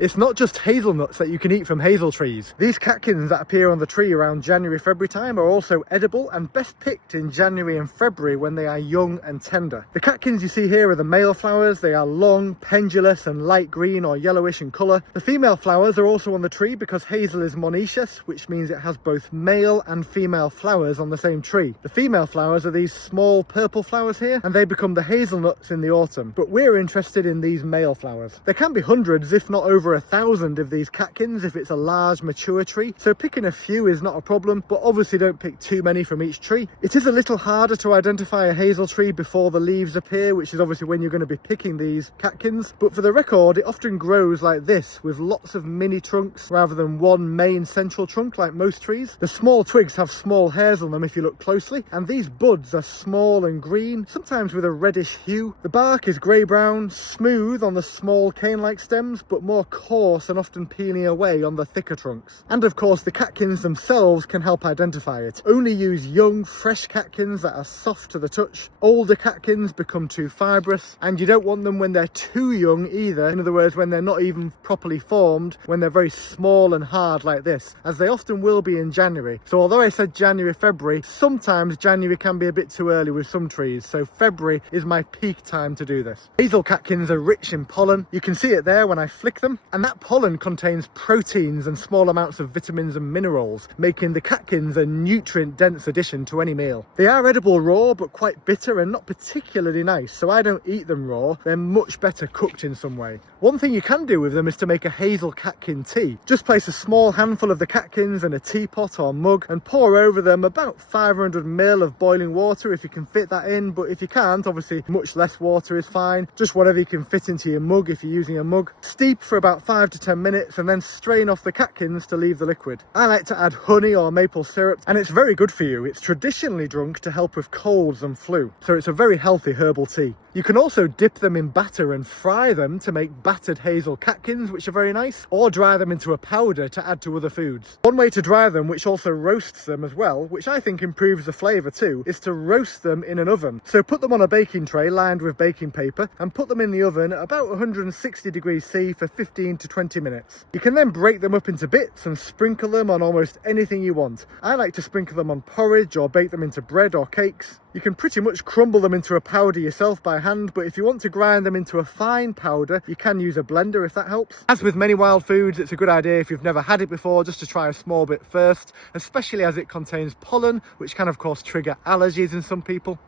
It's not just hazelnuts that you can eat from hazel trees. These catkins that appear on the tree around January, February time are also edible and best picked in January and February when they are young and tender. The catkins you see here are the male flowers. They are long, pendulous and light green or yellowish in colour. The female flowers are also on the tree because hazel is monoecious, which means it has both male and female flowers on the same tree. The female flowers are these small purple flowers here, and they become the hazelnuts in the autumn. But we're interested in these male flowers. There can be hundreds, if not over 1,000 of these catkins if it's a large mature tree, so picking a few is not a problem, but obviously don't pick too many from each tree. It is a little harder to identify a hazel tree before the leaves appear, which is obviously when you're going to be picking these catkins, but for the record it often grows like this with lots of mini trunks rather than one main central trunk like most trees. The small twigs have small hairs on them if you look closely, and these buds are small and green, sometimes with a reddish hue. The bark is grey-brown, smooth on the small cane-like stems, but more coarse and often peeling away on the thicker trunks. And of course the catkins themselves can help identify it. Only use young, fresh catkins that are soft to the touch. Older catkins become too fibrous, and you don't want them when they're too young either. In other words, when they're not even properly formed, when they're very small and hard like this, as they often will be in January. So although I said January, February, sometimes January can be a bit too early with some trees, so February is my peak time to do this. Hazel catkins are rich in pollen. You can see it there when I flick them, and that pollen contains proteins and small amounts of vitamins and minerals, making the catkins a nutrient-dense addition to any meal. They are edible raw, but quite bitter and not particularly nice, so I don't eat them raw. They're much better cooked in some way. One thing you can do with them is to make a hazel catkin tea. Just place a small handful of the catkins in a teapot or mug and pour over them about 500 ml of boiling water if you can fit that in, but if you can't, obviously much less water is fine. Just whatever you can fit into your mug if you're using a mug. Steep for about 5 to 10 minutes and then strain off the catkins to leave the liquid. I like to add honey or maple syrup, and it's very good for you. It's traditionally drunk to help with colds and flu, so it's a very healthy herbal tea. You can also dip them in batter and fry them to make battered hazel catkins, which are very nice, or dry them into a powder to add to other foods. One way to dry them, which also roasts them as well, which I think improves the flavour too, is to roast them in an oven. So put them on a baking tray lined with baking paper and put them in the oven at about 160 degrees C for 15 to 20 minutes. You can then break them up into bits and sprinkle them on almost anything you want. I like to sprinkle them on porridge or bake them into bread or cakes. You can pretty much crumble them into a powder yourself by hand, but if you want to grind them into a fine powder, you can use a blender if that helps. As with many wild foods, it's a good idea if you've never had it before just to try a small bit first, especially as it contains pollen, which can of course trigger allergies in some people.